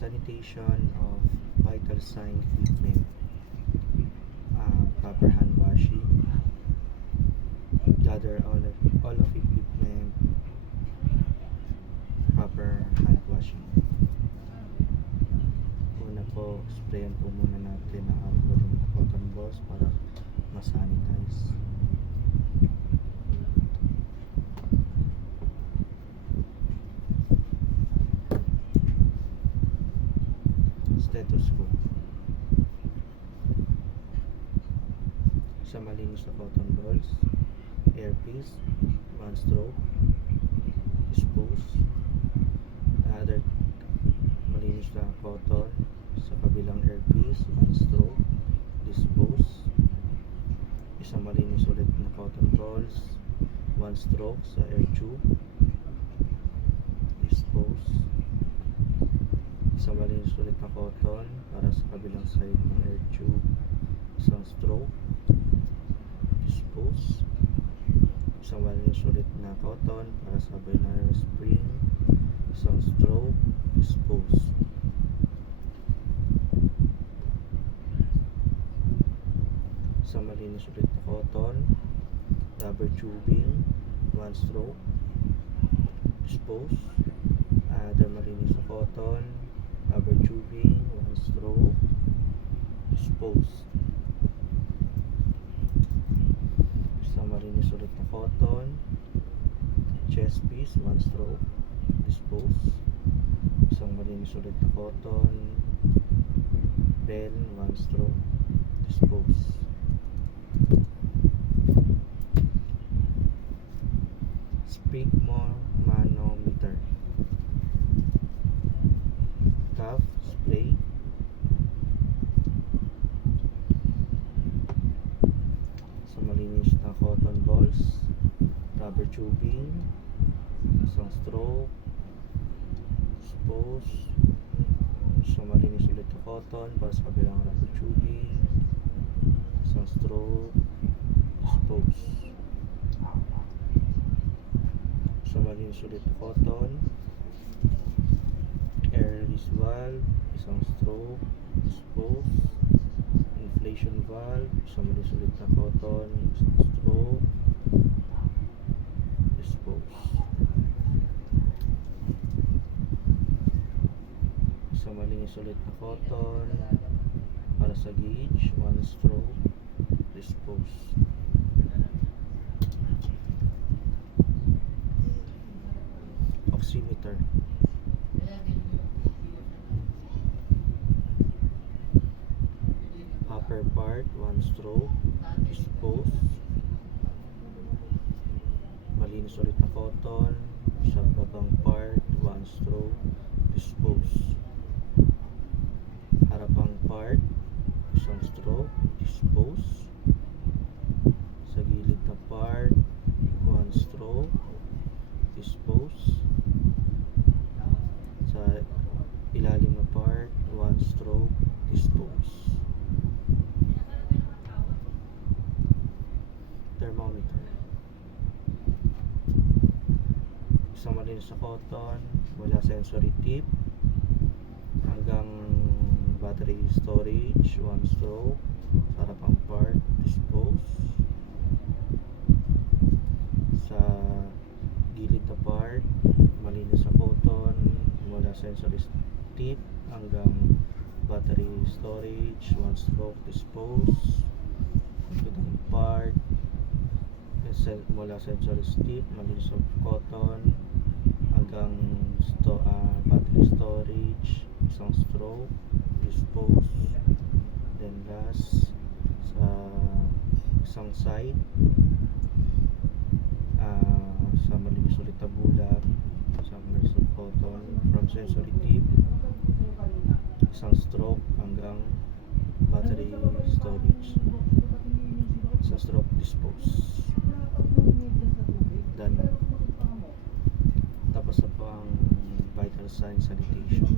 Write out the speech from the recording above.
Sanitation of vital sign equipment, proper hand washing, gather all of equipment, proper hand washing. Una po, sprayan po muna natin ang alcohol ng cotton balls para masanitize. Stethoscope. Sa malinis na cotton balls, earpiece, 1 stroke, dispose. Other malinis na cotton sa kabilang earpiece, 1 stroke, dispose. Isang malinis ulit na cotton balls, 1 stroke sa air tube, dispose. Isang malinis ulit na cotton para sa kabilang side ng air tube, isang stroke, dispose. Isang malinis ulit na cotton para sa binary spring, isang stroke, dispose. Isang malinis ulit na cotton, rubber tubing, 1 stroke, dispose. Other malinis na cotton, rubber tubing, 1 stroke, dispose. Isang malinis ulit na cotton, chest piece, 1 stroke, dispose. Isang malinis ulit na cotton, bell, 1 stroke, dispose. Sphygmomanometer, cuff, spray. Sa malinis na cotton balls, rubber tubing, isang stroke, dispose. Sa malinis ulit na cotton para sa kabilang rubber tubing, isang stroke, dispose. Sa malinis ulit na cotton, air release valve, isang stroke, dispose. Inflation valve, isang malinis ulit na cotton, isang stroke, dispose. Isang malinis ulit na cotton para sa gauge, 1 stroke, dispose. Oximeter, upper part, 1 stroke, dispose. Malinis ulit na cotton sa babang part, 1 stroke, dispose. Harapang part, isang stroke, dispose. Sa gilid na part, 1 stroke, dispose. Sa ilalim na part, 1 stroke, dispose. Thermometer, isang malinis sa cotton mula sensory tip hanggang battery storage, 1 stroke. Sa harapang part, dispose. Sa gilid na part, malinis sa cotton mula sensory tip hanggang battery storage, 1 stroke, dispose. Likod part mula sensory tip, malinis sa cotton hanggang battery storage, isang stroke, dispose. Then last, sa isang side, sa malinis ulit na bulag, sa malinis na cotton from sensory tip, isang stroke hanggang battery storage, isang stroke, dispose. Done. Tapos na po ang vital sign sanitation.